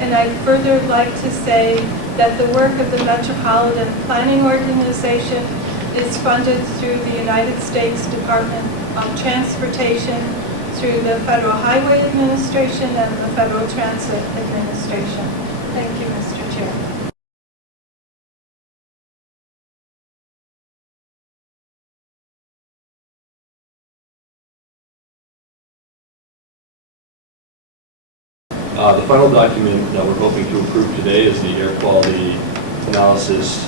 And I'd further like to say that the work of the Metropolitan Planning Organization is funded through the United States Department of Transportation, through the Federal Highway Administration and the Federal Transit Administration. Thank you, Mr. Chair. The final document that we're hoping to approve today is the air quality analysis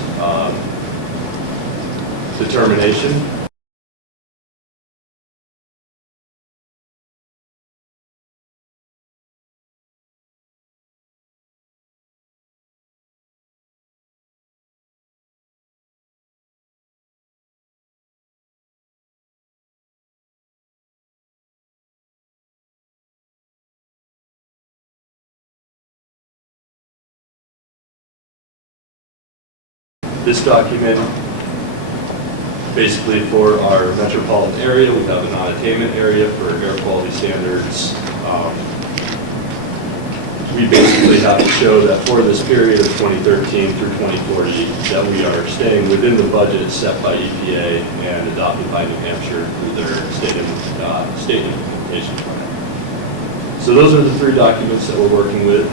determination. This document, basically for our metropolitan area, we have a non-attainment area for air quality standards. We basically have to show that for this period of 2013 through 2040, that we are staying within the budget set by EPA and adopted by New Hampshire through their state implementation plan. So those are the three documents that we're working with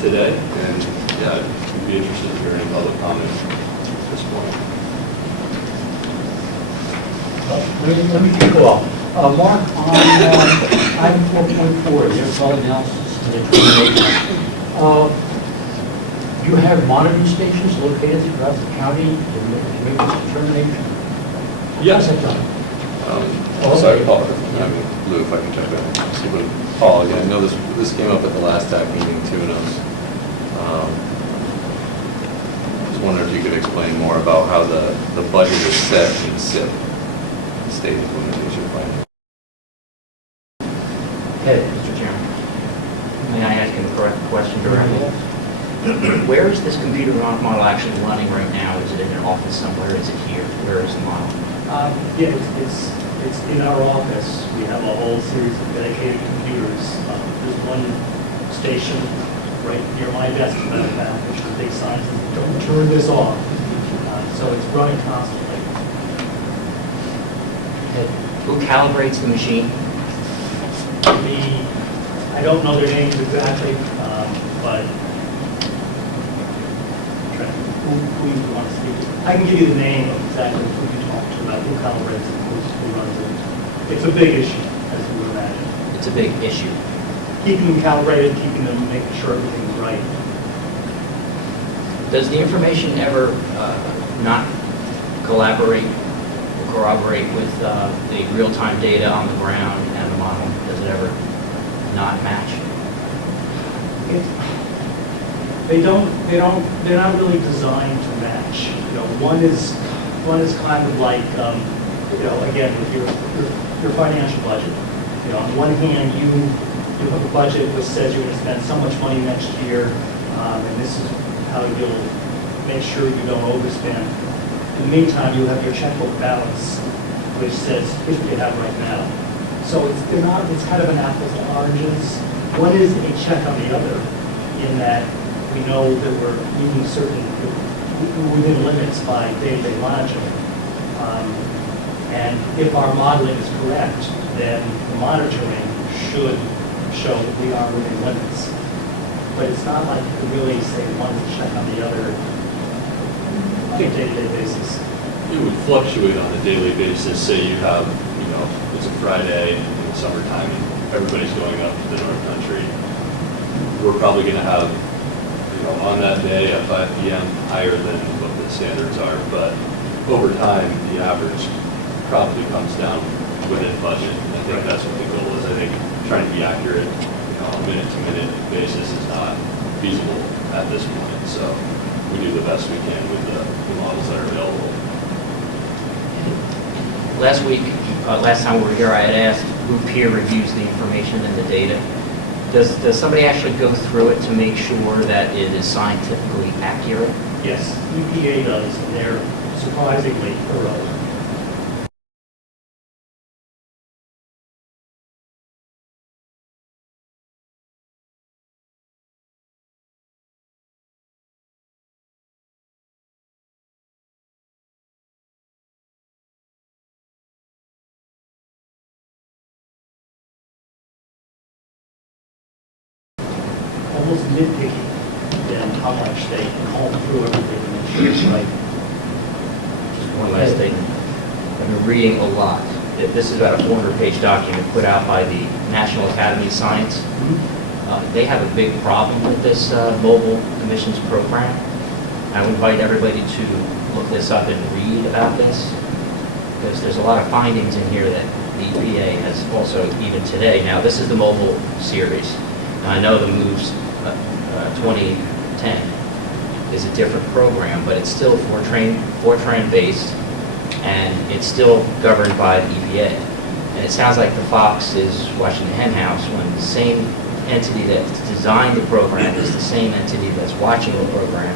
today, and yeah, I'd be interested in hearing public comment at this point. Let me kick off. Mark, on item 4.4, the air quality analysis and determination, you have monitoring stations located throughout the county to make this determination? Yes. How's that done? Sorry, Paul. I mean, Lou, if I can jump in. See what Paul, again, I know this came up at the last TAC meeting too, and I was wondering if you could explain more about how the budget is set in SIP, State Implementation Plan. Ed, Mr. Chairman, may I ask him a correct question directly? Where is this computer model actually running right now? Is it in an office somewhere? Is it here? Where is the model? Yeah, it's in our office. We have a whole series of dedicated computers. There's one station right near my desk, as a matter of fact, which is a big sign that says, "Don't turn this off." So it's running constantly. Who calibrates the machine? I don't know their names exactly, but who you want to speak to? I can give you the name of exactly who you talk to about who calibrates it, who runs it. It's a big issue, as you would imagine. It's a big issue. Keeping them calibrated, keeping them, making sure everything's right. Does the information ever not collaborate or corroborate with the real-time data on the ground and the model? Does it ever not match? They're not really designed to match. You know, one is kind of like, you know, again, with your financial budget. You know, on one hand, you have a budget which says you're going to spend so much money next year, and this is how you'll make sure you don't overspend. In the meantime, you have your checkbook balance, which says, here's what you have right now. So it's kind of an apples to oranges. One is a check on the other, in that we know that we're meeting within limits by day-to-day monitoring. And if our modeling is correct, then the monitoring should show that we are within limits. But it's not like you can really say one is a check on the other on a day-to-day basis. It would fluctuate on a daily basis. Say you have, you know, it's a Friday in the summertime and everybody's going up to the North Country. We're probably going to have, you know, on that day at 5 p.m. higher than what the standards are. But over time, the average probably comes down within budget. I think that's what the goal is. I think trying to be accurate, you know, on a minute-to-minute basis is not feasible at this point. So we do the best we can with the models that are available. Last time we were here, I had asked who peer reviews the information and the data. Does somebody actually go through it to make sure that it is scientifically accurate? Yes, EPA does, and they're surprisingly thorough. they comb through everything and make sure it's right. Just one last thing. I've been reading a lot. This is about a 400-page document put out by the National Academy of Science. They have a big problem with this mobile emissions program. I would invite everybody to look this up and read about this, because there's a lot of findings in here that the EPA has also, even today. Now, this is the mobile series. Now, I know the MOVES 2010 is a different program, but it's still Fortran based, and it's still governed by the EPA. And it sounds like the fox is watching the hen house when the same entity that designed the program is the same entity that's watching the program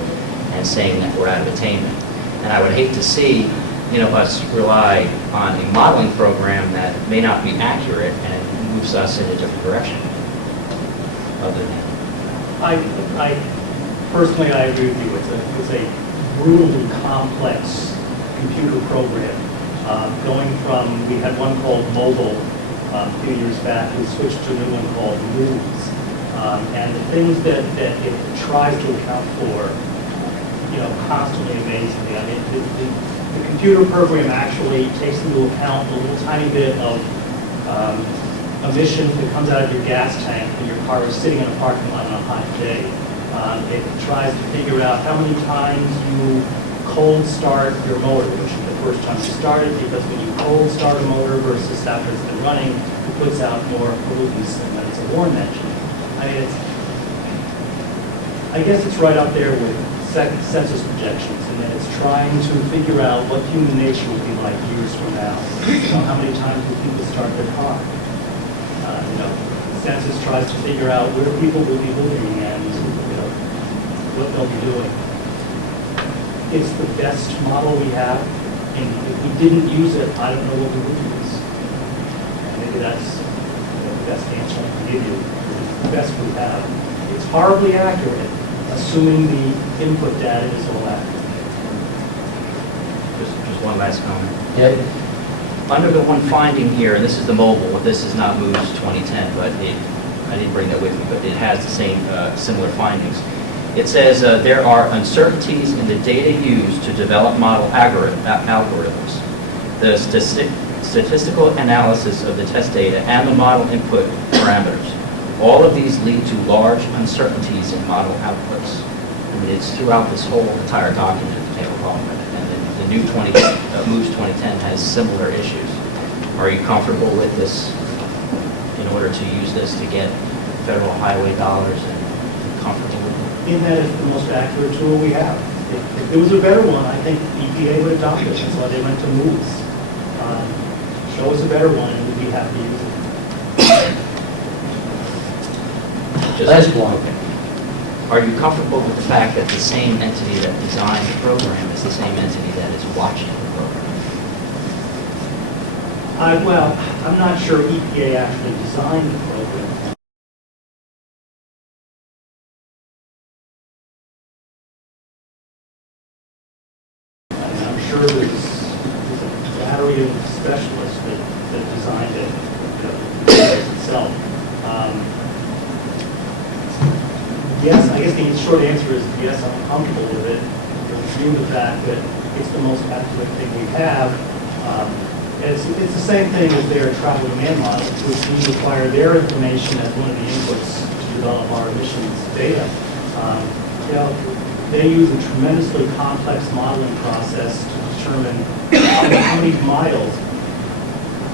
and saying that we're out of attainment. And I would hate to see, us rely on a modeling program that may not be accurate and moves us in a different direction. Other than Personally, I agree with you. It's a brutally complex computer program. Going from, we had one called Mobile a few years back, we switched to a new one called Moves. And the things that it tries to account for, constantly amaze me. I mean, the computer program actually takes into account a little tiny bit of emissions that comes out of your gas tank when your car is sitting in a parking lot on a hot day. It tries to figure out how many times you cold start your motor, which is the first time you start it, because when you cold start a motor versus after it's been running, it puts out more pollutants than when it's a warm engine. I guess it's right up there with census projections, and then it's trying to figure out what human nature will be like years from now. How many times will people start their car? Census tries to figure out where people will be living and what they'll be doing. It's the best model we have, and if we didn't use it, I don't know what we would use. And maybe that's the best answer I can give you. It's the best we have. It's horribly accurate, assuming the input data is all accurate. Just one last comment. Yeah. Under the one finding here, and this is the mobile, this is not MOVES 2010, but I didn't bring that with me, but it has the same similar findings. It says there are uncertainties in the data used to develop model algorithms. The statistical analysis of the test data and the model input parameters. All of these lead to large uncertainties in model outputs. I mean, it's throughout this whole entire document, the table of elements. The new MOVES 2010 has similar issues. Are you comfortable with this in order to use this to get federal highway dollars and comfortable with it? In that it's the most accurate tool we have. If there was a better one, I think the EPA would adopt it. That's why they went to MOVES. Show us a better one and we'd be happy to use it. Last one. Are you comfortable with the fact that the same entity that designed the program is the same entity that is watching the program? Well, I'm not sure EPA actually designed the program. I mean, I'm sure there's a battery of specialists that designed it itself. Yes, I guess the short answer is yes, I'm comfortable with it. Due to the fact that it's the most accurate thing we have. It's the same thing as their travel demand model, which we require their information as one of the inputs to develop our emissions data. They use a tremendously complex modeling process to determine how many miles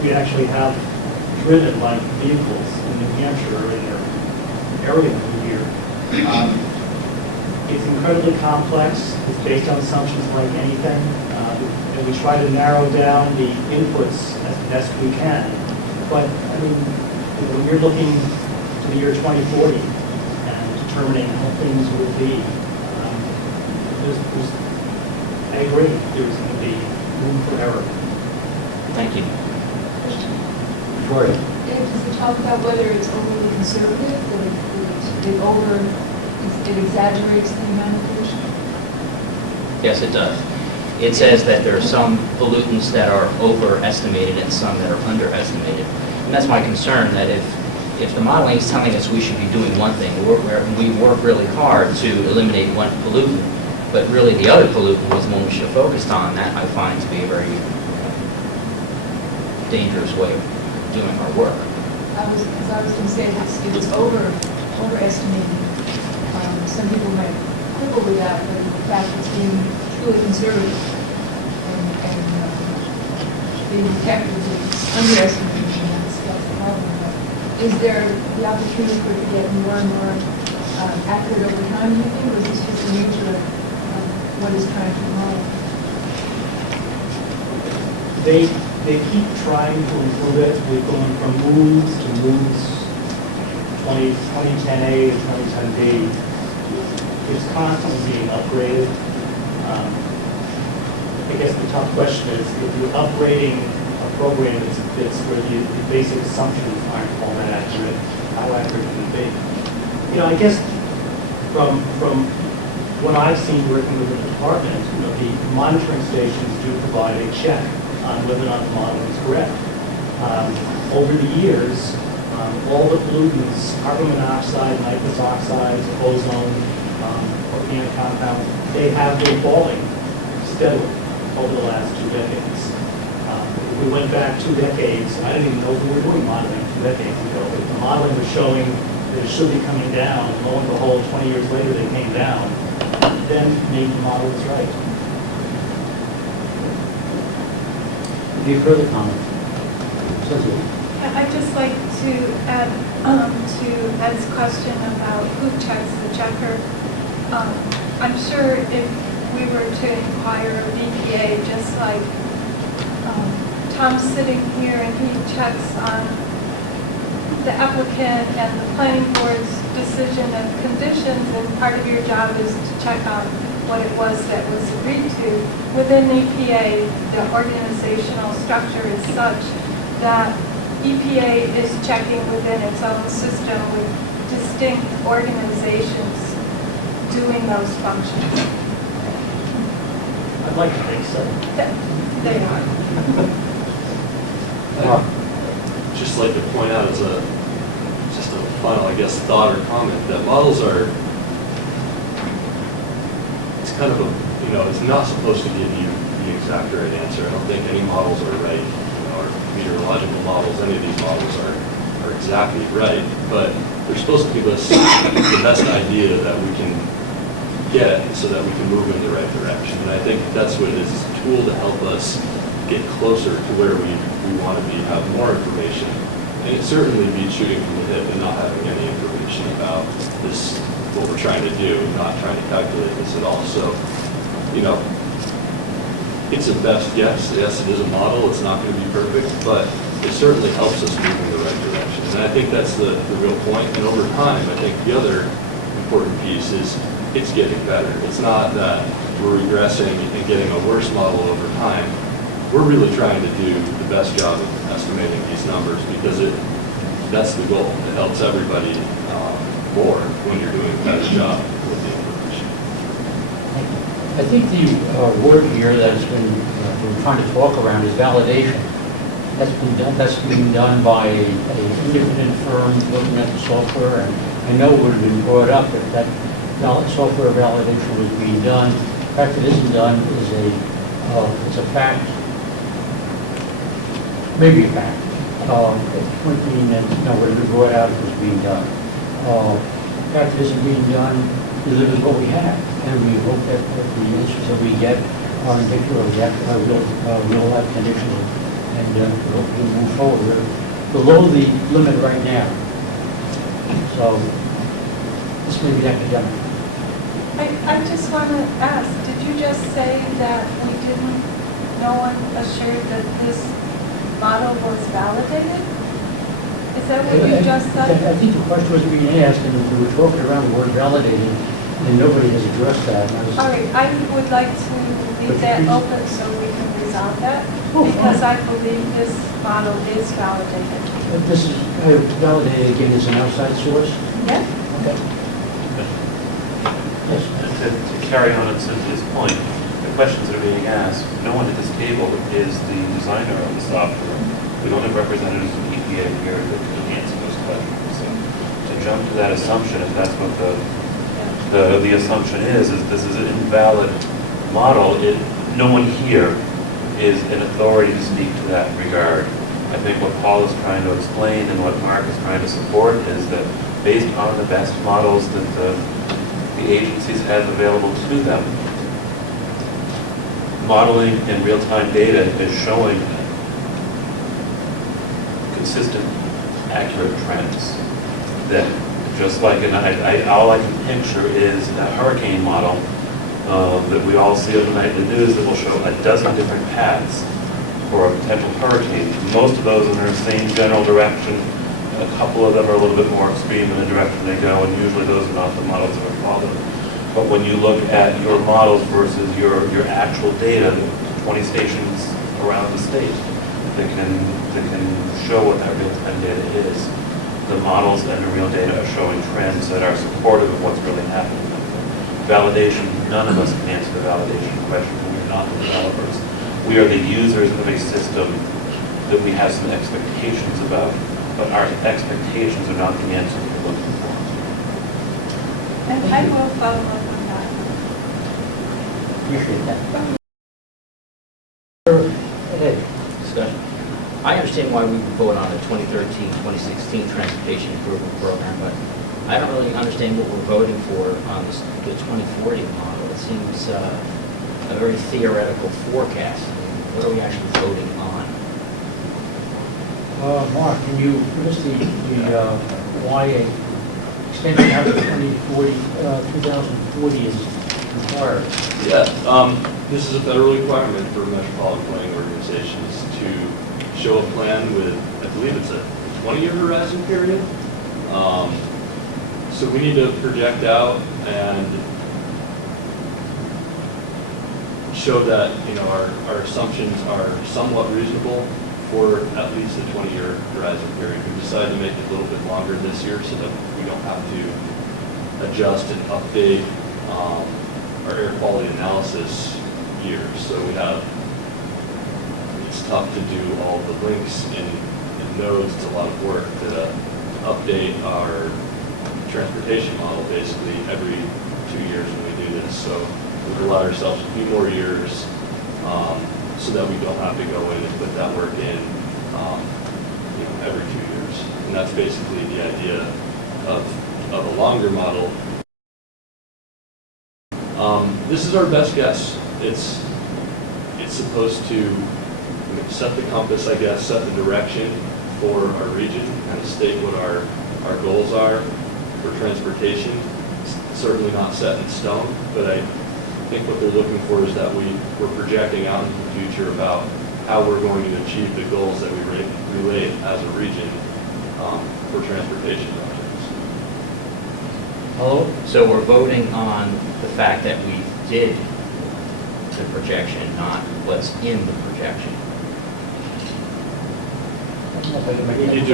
we actually have driven by vehicles in New Hampshire or in their area here. It's incredibly complex. It's based on assumptions like anything. And we try to narrow down the inputs as best we can. But, I mean, when you're looking to the year 2040 and determining how things will be, I agree, there's going to be room for error. Thank you. Victoria. Does it talk about whether it's overly conservative, that it exaggerates the amount of pollution? Yes, it does. It says that there are some pollutants that are overestimated and some that are underestimated. And that's my concern, that if if the modeling is telling us we should be doing one thing, we work really hard to eliminate one pollutant, but really the other pollutant was the one we should have focused on, that I find to be a very dangerous way of doing our work. I was going to say it was overestimating. Some people might quibble with that, but in fact it's being truly conservative. And being effective is underestimating, and that's the problem. But is there the opportunity for it to get more and more accurate over time, do you think, or is this just the nature of what is trying to model? They keep trying to improve it. We've gone from moves to moves, 2010A to 2010B. It's constantly being upgraded. I guess the tough question is, if you're upgrading a program that's where the basic assumptions aren't all that accurate, how accurate can it be? You know, I guess from what I've seen working with the department, you know, the monitoring stations do provide a check on whether or not the model is correct. Over the years, all the pollutants, carbon monoxide, nitrous oxides, ozone, organic compounds, they have been falling steadily over the last 2 decades. If we went back 2 decades, I didn't even know we were doing modeling 2 decades ago. If the modeling was showing that it should be coming down, and lo and behold, 20 years later they came down, then maybe the model was right. Any further comments? Cynthia? I'd just like to add to Ed's question about who checks the checker. I'm sure if we were to inquire of EPA, just like Tom's sitting here and he checks on the applicant and the planning board's decision and conditions, and part of your job is to check on what it was that was agreed to. Within EPA, the organizational structure is such that EPA is checking within its own system with distinct organizations doing those functions. I'd like to think so. They are. I'd just like to point out as just a final, I guess, thought or comment, that models are, it's kind of a, you know, it's not supposed to give you the exact right answer. I don't think any models are right, you know, or meteorological models, any of these models are exactly right, but they're supposed to give us the best idea that we can get so that we can move in the right direction. And I think that's what it is, it's a tool to help us get closer to where we want to be, have more information. And it certainly beats shooting from the hip and not having any information about this, what we're trying to do, not trying to calculate this at all. So, you know, it's a best guess. Yes, it is a model. It's not going to be perfect, but it certainly helps us move in the right direction. And I think that's the real point. And over time, I think the other important piece is it's getting better. It's not that we're regressing and getting a worse model over time. We're really trying to do the best job of estimating these numbers because that's the goal. It helps everybody more when you're doing a better job with the information. I think the word here that's been, we're trying to talk around is validation. That's being done by an independent firm looking at the software, and I know it would have been brought up if that software validation was being done. The fact that it isn't done is it's a fact, maybe a fact. The point being that it would have been brought out if it was being done. The fact that it isn't being done delivers what we have, and we hope that the answers that we get are indicative of that real life conditions, and we'll move forward. We're below the limit right now, so this may be academic. I just want to ask, did you just say that no one assured that this model was validated? Is that what you just said? I think the question was being asked, and we were talking around the word validated, and nobody has addressed that. All right, I would like to leave that open so we can resolve that, because I believe this model is validated. This is validated again as an outside source? Yes. Okay. Yes. To carry on Cynthia's point, the questions that are being asked, no one at this table is the designer of the software. We don't have representatives from EPA here that can answer those questions. jump to that assumption, if that's what the assumption is this is an invalid model, no one here is an authority to speak to that regard. I think what Paul is trying to explain and what Mark is trying to support is that based on the best models that the agencies have available to them, modeling and real-time data is showing consistent, accurate trends. That just like, all I can picture is a hurricane model that we all see on the nightly news that will show a dozen different paths for a potential hurricane. Most of those are in the same general direction. A couple of them are a little bit more extreme in the direction they go, and usually those are not the models that are followed. But when you look at your models versus your actual data, 20 stations around the state that can show what that real-time data is, the models and the real data are showing trends that are supportive of what's really happening. Validation, none of us can answer the validation question. We're not the developers. We are the users of a system that we have some expectations about, but our expectations are not the answer we're looking for. And I will follow up on that. Appreciate that. Ed, Discussion. I understand why we would vote on the 2013-2016 Transportation Improvement Program, but I don't really understand what we're voting for on the 2040 model. It seems a very theoretical forecast. What are we actually voting on? Mark, can you give us the why a extension out of 2040 is required? Yeah, this is a federal requirement for metropolitan planning organizations to show a plan with, I believe it's a 20-year horizon period. So we need to project out and show that, you know, our assumptions are somewhat reasonable for at least a 20-year horizon period. We decided to make it a little bit longer this year so that we don't have to adjust and update our air quality analysis years. So we have, it's tough to do all the links in nodes. It's a lot of work to update our transportation model basically every 2 years when we do this. So we've allowed ourselves a few more years so that we don't have to go in and put that work in every 2 years. And that's basically the idea of a longer model. This is our best guess. It's supposed to set the compass, I guess, set the direction for our region, kind of state what our goals are for transportation. It's certainly not set in stone, but I think what they're looking for is that we're projecting out into the future about how we're going to achieve the goals that we relate as a region for transportation projects. Hello? So we're voting on the fact that we did the projection, not what's in the projection. We need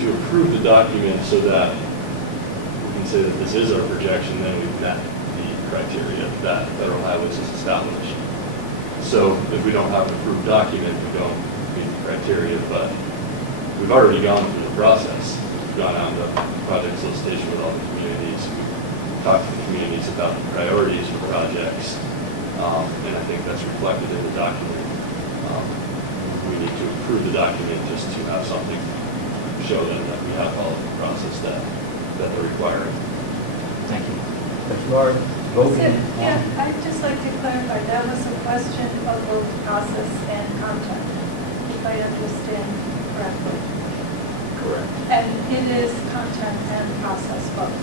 to approve the document so that we can say that this is our projection, then we've met the criteria that Federal Highways has established. So if we don't have an approved document, we don't meet the criteria, but we've already gone through the process. We've gone out to project solicitation with all the communities. We've talked to the communities about the priorities for projects, and I think that's reflected in the document. We need to approve the document just to have something to show them that we have followed the process that they're requiring. Thank you. That's Laura, voting. Yeah, I'd just like to clarify, that was a question of both process and content, if I understand correctly. Correct. And it is content and process both.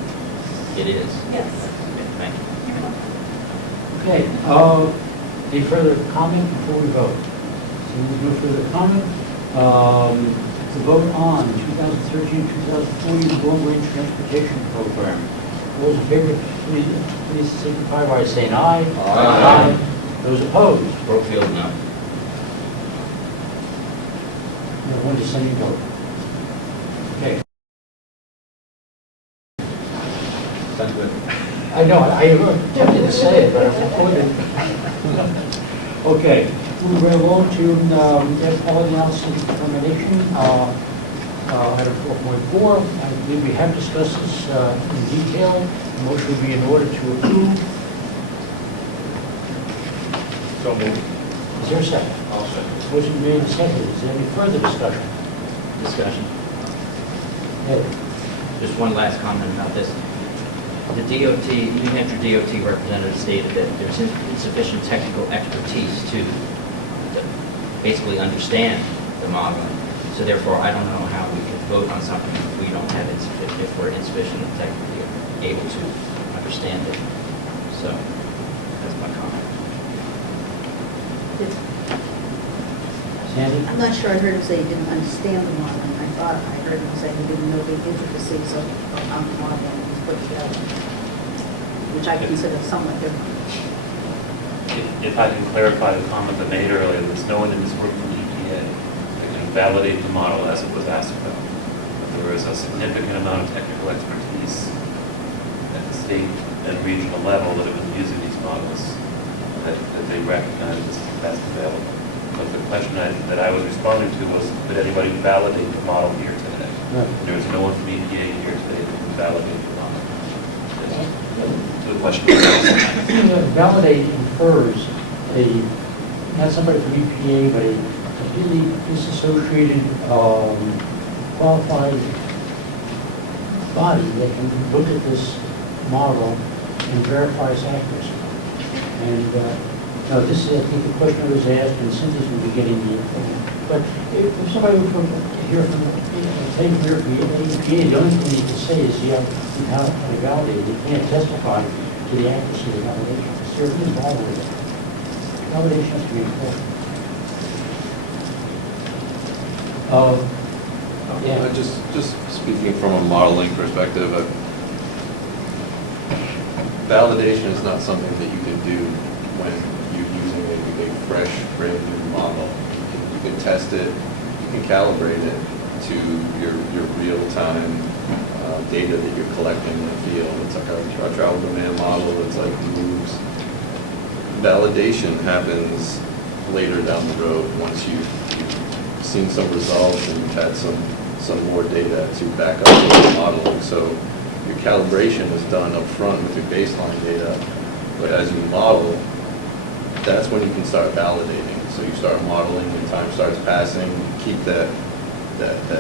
It is. Yes. Okay, thank you. You're welcome. Okay, any further comment before we vote? Seeing no further comment, to vote on 2013-2040 long-range transportation program. Those in favor, please signify by saying aye. Aye. Those opposed? Brookfield, no. No one dissenting vote. Okay. Sounds good. I know, I attempted to say it, but I couldn't. Okay, moving right along to air quality analysis and determination. Item 4.4, I believe we have discussed this in detail. The motion would be in order to approve. So moved. Is there a second? I'll second. Motion made and seconded. Is there any further discussion? Discussion. Ed? Just one last comment about this. The DOT, New Hampshire DOT representative stated that there's insufficient technical expertise to basically understand the modeling. So therefore, I don't know how we can vote on something if we don't have insufficient, if we're insufficient technically able to understand it. So that's my comment. Sandy? I'm not sure I heard him say he didn't understand the modeling. I thought I heard him say he didn't know the intricacies of how the modeling was put together, which I consider somewhat different. If I can clarify the comment I made earlier, there's no one in this room from EPA that can validate the model as it was asked about. But there is a significant amount of technical expertise at the state and regional level that have been using these models that they recognize as best available. But the question that I was responding to was, could anybody validate the model here today? Right. There is no one from EPA here today that can validate the model. The question. Validate infers not somebody from EPA, but a really disassociated, qualified body that can look at this model and verify its accuracy. And, no, this is, I think, the question that was asked, and Cynthia's will be getting the info. But if somebody were here from, take here from EPA, the only thing you can say is, yeah, how to validate it. You can't testify to the accuracy of the validation. There is all of it. Validation has to be important. Yeah. Just speaking from a modeling perspective, validation is not something that you can do when you're using a fresh, brand new model. You can test it, you can calibrate it to your real-time data that you're collecting in the field. It's like a travel demand model, it's like moves. Validation happens later down the road once you've seen some results and you've had some more data to back up your modeling. So your calibration is done up front with your baseline data, but as you model, that's when you can start validating. So you start modeling, and time starts passing, keep that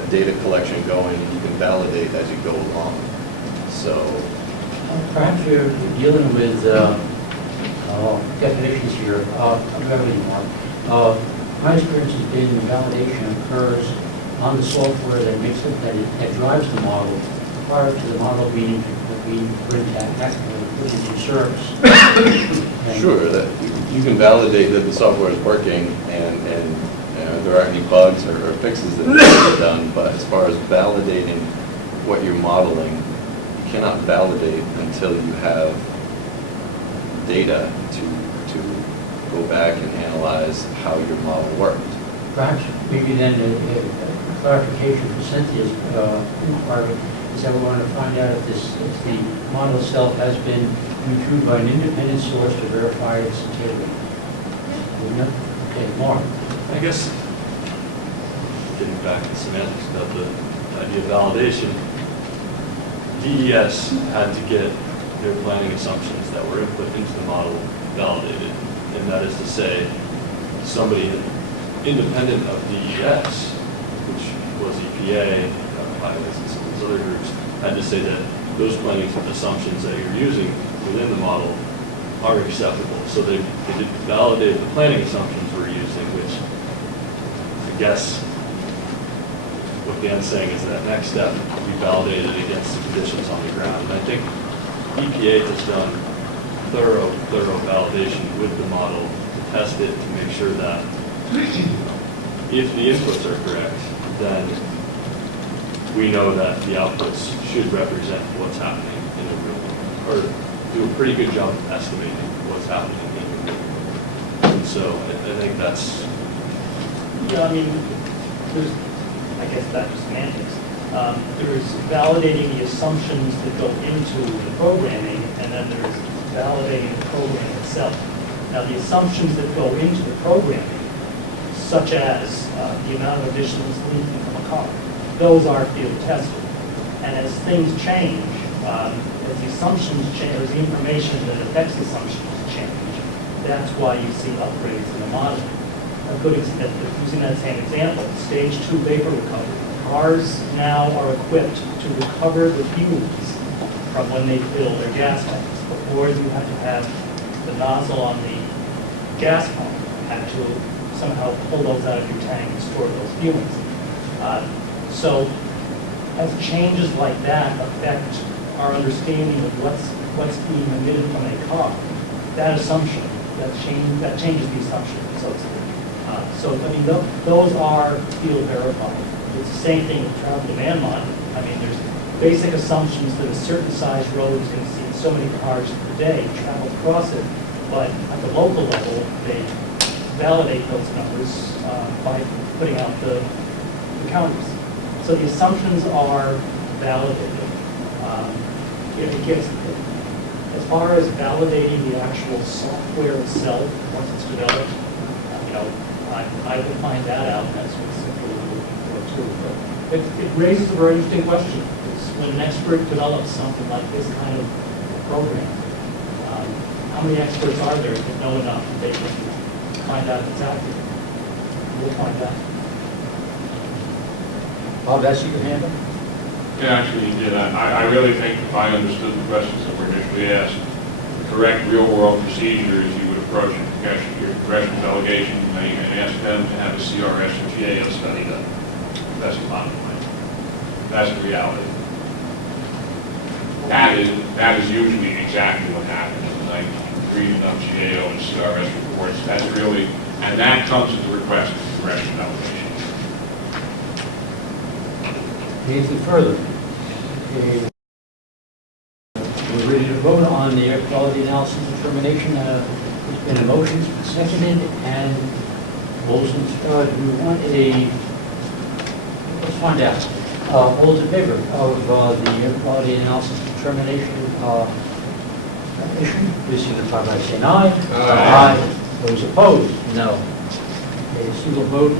data collection going, and you can validate as you go along. So Perhaps you're dealing with definitions here of revenue mark. My experience has been validation occurs on the software that makes it, that drives the model prior to the model being put into service. sure, that you can validate that the software is working and there aren't any bugs or fixes that need to be done, but as far as validating what you're modeling, you cannot validate until you have data to go back and analyze how your model worked. Perhaps maybe then a clarification for Cynthia's inquiry is that we want to find out if the model itself has been reviewed by an independent source to verify its integrity. Okay, Mark. I guess, getting back to semantics about the idea of validation, DES had to get their planning assumptions that were input into the model validated. And that is to say, somebody independent of DES, which was EPA, pilots, and some of these other groups, had to say that those planning assumptions that you're using within the model are acceptable. So they did validate the planning assumptions we're using, which I guess what Dan's saying is that next step we validated against the conditions on the ground. And I think EPA has done thorough validation with the model to test it, to make sure that if the inputs are correct, then we know that the outputs should represent what's happening in the real world, or do a pretty good job of estimating what's happening in the real world. And so I think that's... Yeah, I mean, there's, I guess that's semantics. There's validating the assumptions that go into the programming, and then there's validating the program itself. Now, the assumptions that go into the programming, such as the amount of emissions leaking from a car, those are field tested. And as things change, as the assumptions change, or the information that affects the assumptions change, that's why you see upgrades in the model. A good example, using that same example, stage 2 vapor recovery. Cars now are equipped to recover the fumes from when they fill their gas tanks. Before, you had to have the nozzle on the gas pump, had to somehow pull those out of your tank and store those fumes. So as changes like that affect our understanding of what's being emitted from a car, that assumption, that changes the assumption, so to speak. So, I mean, those are field verified. It's the same thing with travel demand modeling. I mean, there's basic assumptions that a certain size road is going to see so many cars per day travel across it, but at the local level, they validate those numbers by putting out the counters. So the assumptions are validated. It gets, as far as validating the actual software itself, once it's developed, I will find that out, and that's what simply we're looking for too. But it raises a very interesting question. It's when an expert develops something like this kind of program, how many experts are there that know enough that they can find out if it's accurate? We'll find out. Bob, that's your hand up? Yeah, actually, you did. I really think if I understood the questions that were initially asked, the correct real-world procedure is you would approach your congressional delegation and ask them to have a CRS or GAO study done. That's the bottom line. That's the reality. That is usually exactly what happens when I read enough GAO and CRS reports. That's really, and that comes at the request of the congressional delegation. Anything further? Okay. We're ready to vote on the air quality analysis determination. There's been a motion, seconded, and motion, do we want let's find out. All those in favor of the air quality analysis determination issue, please signify by saying aye. Aye. Those opposed? No. A single vote,